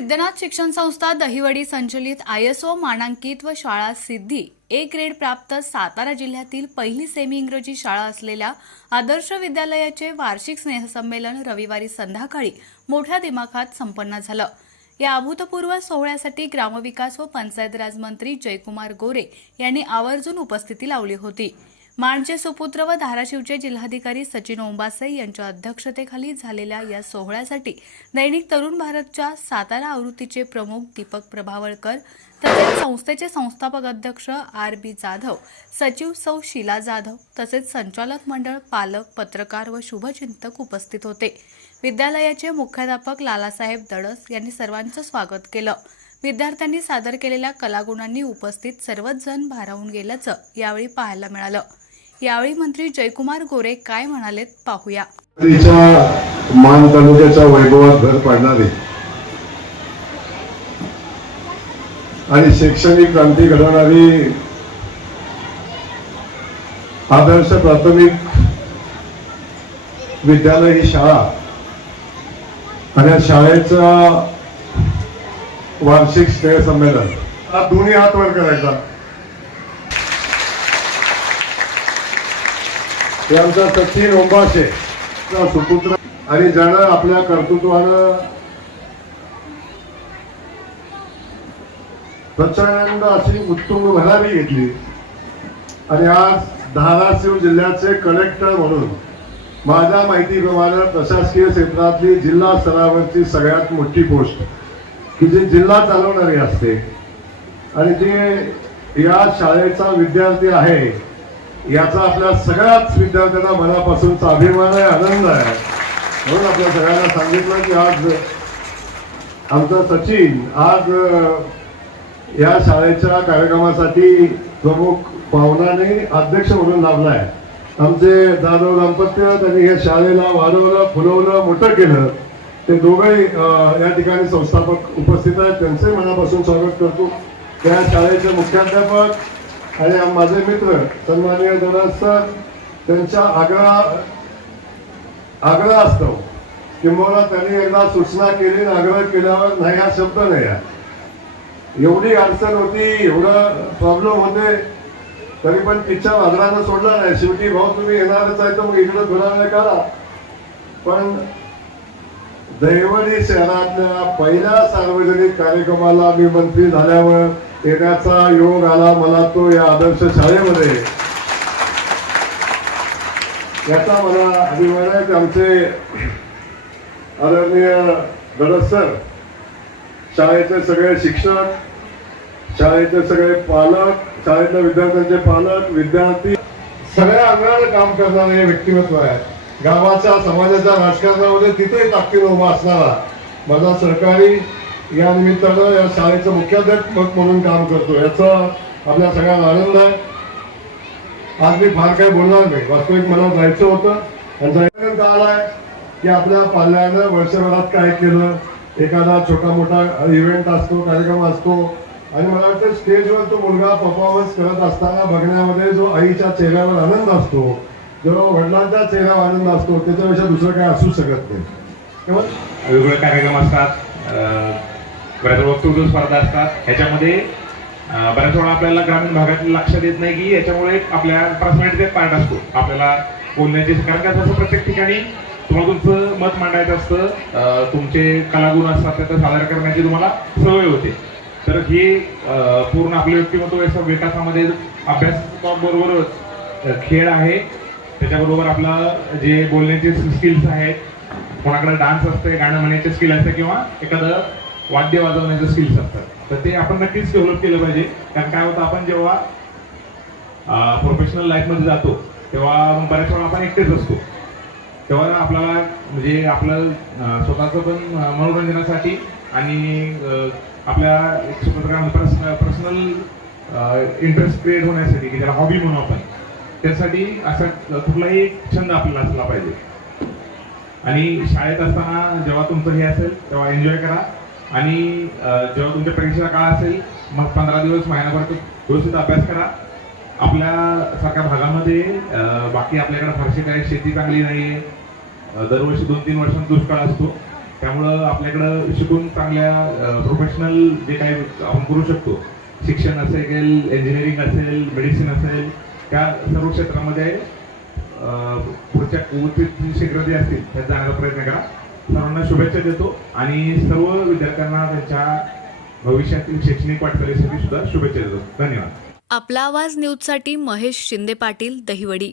सिद्धनाथ शिक्षण संस्था दहिवडी संचलित आय एस ओ मानांकित व शाळा सिद्धी ए ग्रेड प्राप्त सातारा जिल्ह्यातील पहिली सेमी इंग्रजी शाळा असलेल्या आदर्श विद्यालयाचे वार्षिक स्नेहसंमेलन रविवारी संध्याकाळी मोठ्या दिमाखात संपन्न झालं. या अभूतपूर्व सोहळ्यासाठी ग्रामविकास व पंचायत राज मंत्री जयकुमार गोरे यांनी आवर्जून उपस्थिती लावली होती. माणचे सुपुत्र व धाराशिवचे जिल्हाधिकारी सचिन ओंबासे यांच्या अध्यक्षतेखाली झालेल्या या सोहळ्यासाठी दैनिक तरुण भारतच्या सातारा आवृत्तीचे प्रमुख दीपक प्रभावळकर तसेच संस्थेचे संस्थापक अध्यक्ष आर बी जाधव सचिव सौ शीला जाधव तसेच संचालक मंडळ पालक पत्रकार व शुभचिंतक उपस्थित होते. विद्यालयाचे मुख्याध्यापक लालासाहेब दडस यांनी सर्वांचं स्वागत केलं. विद्यार्थ्यांनी सादर केलेल्या कलागुणांनी उपस्थित सर्वच जण भारावून गेल्याचं यावेळी पाहायला मिळालं. यावेळी मंत्री जयकुमार गोरे काय म्हणालेत पाहूया. मान तालुक्याच्या वैभवात भर पाडणारे आणि शैक्षणिक क्रांती घडवणारी आदर्श प्राथमिक विद्यालय ही शाळा आणि या शाळेचा वार्षिक स्नेह संमेलन. हा दोन्ही हात वर करायचा. हे आमचा सचिन ओंबाशे सुपुत्र आणि ज्यानं आपल्या कर्तृत्वानं प्रचंड अशी उत्तुंग भरारी घेतली. आणि आज धाराशिव जिल्ह्याचे कलेक्टर म्हणून माझ्या माहितीप्रमाणे प्रशासकीय क्षेत्रातली जिल्हा स्तरावरची सगळ्यात मोठी पोस्ट. की जे जिल्हा चालवणारी असते. आणि जे या शाळेचा विद्यार्थी आहे याचा आपल्या सगळ्याच विद्यार्थ्यांना मनापासूनचा अभिमान आहे आनंद आहे. म्हणून आपल्या सगळ्यांना सांगितलं की आज आमचा सचिन आज या शाळेच्या कार्यक्रमासाठी प्रमुख पाहुणाने अध्यक्ष म्हणून लाभला आहे आमचे जाधव दाम्पत्य त्यांनी या शाळेला वाढवलं फुलवलं मोठं केलं. ते दोघंही या ठिकाणी संस्थापक उपस्थित आहेत. त्यांचे मनापासून स्वागत करतो. त्या शाळेचे मुख्याध्यापक आणि माझे मित्र सन्माननीय दोनास सर त्यांच्या आग्रह आग्रह असतो किंबहुना त्यांनी एकदा सूचना केली आणि आग्रह केल्यावर नाही हा शब्द नाही आहे. एवढी अडचण होती एवढं प्रॉब्लेम होते तरी पण तिच्या आग्रहानं सोडला नाही. शेवटी भाऊ तुम्ही येणारच आहे तर मग इकडं थोडा वेळ करा. पण दैवणी शहरातल्या पहिल्या सार्वजनिक कार्यक्रमाला मी मंत्री झाल्यावर येण्याचा योग आला मला तो या आदर्श शाळेमध्ये. याचा मला अभिमान आहे की आमचे आदरणीय गडसर शाळेचे सगळे शिक्षक शाळेचे सगळे पालक शाळेतल्या विद्यार्थ्यांचे पालक विद्यार्थी सगळ्या अंगाने काम करणारे व्यक्तिमत्व आहे. गावाचा समाजाच्या राजकारणामध्ये तिथे ताकदीनं उभा असणारा माझा सरकारी या निमित्तानं या शाळेचं मुख्याध्यापक म्हणून काम करतो. याचा आपल्या सगळ्यांना आनंद आहे. आज मी फार काही बोलणार नाही. वास्तविक मला जायचं होतं. आणि आलाय की आपल्या पाल्यानं वर्षभरात काय केलं. एखादा छोटा मोठा इव्हेंट असतो कार्यक्रम असतो. आणि मला वाटतं स्टेजवर तो मुलगा परफॉर्मन्स करत असताना बघण्यामध्ये जो आईच्या चेहऱ्यावर आनंद असतो जो वडिलांचा चेहरा आनंद असतो त्याच्यापेक्षा दुसरं काय असू शकत नाही. तेव्हा वेगवेगळे कार्यक्रम असतात बऱ्याच वक्तृत्व स्पर्धा असतात. ह्याच्यामध्ये बऱ्याच वेळा आपल्याला ग्रामीण भागातील लक्षात येत नाही की याच्यामुळे आपल्या पर्सनॅलिटीचा एक पार्ट असतो. आपल्याला बोलण्याचे कारण का तसं प्रत्येक ठिकाणी तुम्हाला तुमचं मत मांडायचं असतं तुमचे कलागुण असतात त्याचं सादर करण्याची तुम्हाला सवय होते. तर हे पूर्ण आपले व्यक्तिमत्व याच्या विकासामध्ये अभ्यासाबरोबरच खेळ आहे. त्याच्याबरोबर आपला जे बोलण्याचे स्किल्स आहेत कोणाकडे डान्स असते गाणं म्हणायचे स्किल असते किंवा एखादं वाद्य वाजवण्याचे स्किल्स असतात. तर ते आपण नक्कीच डेव्हलप केलं पाहिजे. कारण काय होतं आपण जेव्हा प्रोफेशनल लाईफमध्ये जातो तेव्हा मग बऱ्याच वेळा आपण एकटेच असतो. तेव्हा ना आपल्याला म्हणजे आपलं स्वतःचं पण मनोरंजनासाठी आणि आपल्या एक स्वतंत्र पर्सनल इंटरेस्ट क्रिएट होण्यासाठी की त्याला हॉबी म्हणू आपण. त्यासाठी असा कुठलाही छंद आपल्याला असला पाहिजे. आणि शाळेत असताना जेव्हा तुमचं हे असेल तेव्हा एन्जॉय करा. आणि जेव्हा तुमच्या परीक्षेचा काळ असेल मग पंधरा दिवस महिनाभर व्यवस्थित अभ्यास करा. आपल्या सारख्या भागामध्ये बाकी आपल्याकडे फारशी काही शेती चांगली नाही आहे दरवर्षी दोन तीन वर्षांत दुष्काळ असतो. त्यामुळं आपल्याकडं शिकून चांगल्या प्रोफेशनल जे काही आपण करू शकतो. शिक्षण असेल इंजिनिअरिंग असेल मेडिसिन असेल त्या सर्व क्षेत्रामध्ये पुढच्या उच्च शिखर जे असतील त्यात जाण्याचा प्रयत्न करा. सर्वांना शुभेच्छा देतो आणि सर्व विद्यार्थ्यांना त्यांच्या भविष्यातील शैक्षणिक वाटचालीसाठी सुद्धा शुभेच्छा देतो. धन्यवाद. आपला आवाज न्यूजसाठी महेश शिंदे पाटील दहिवडी.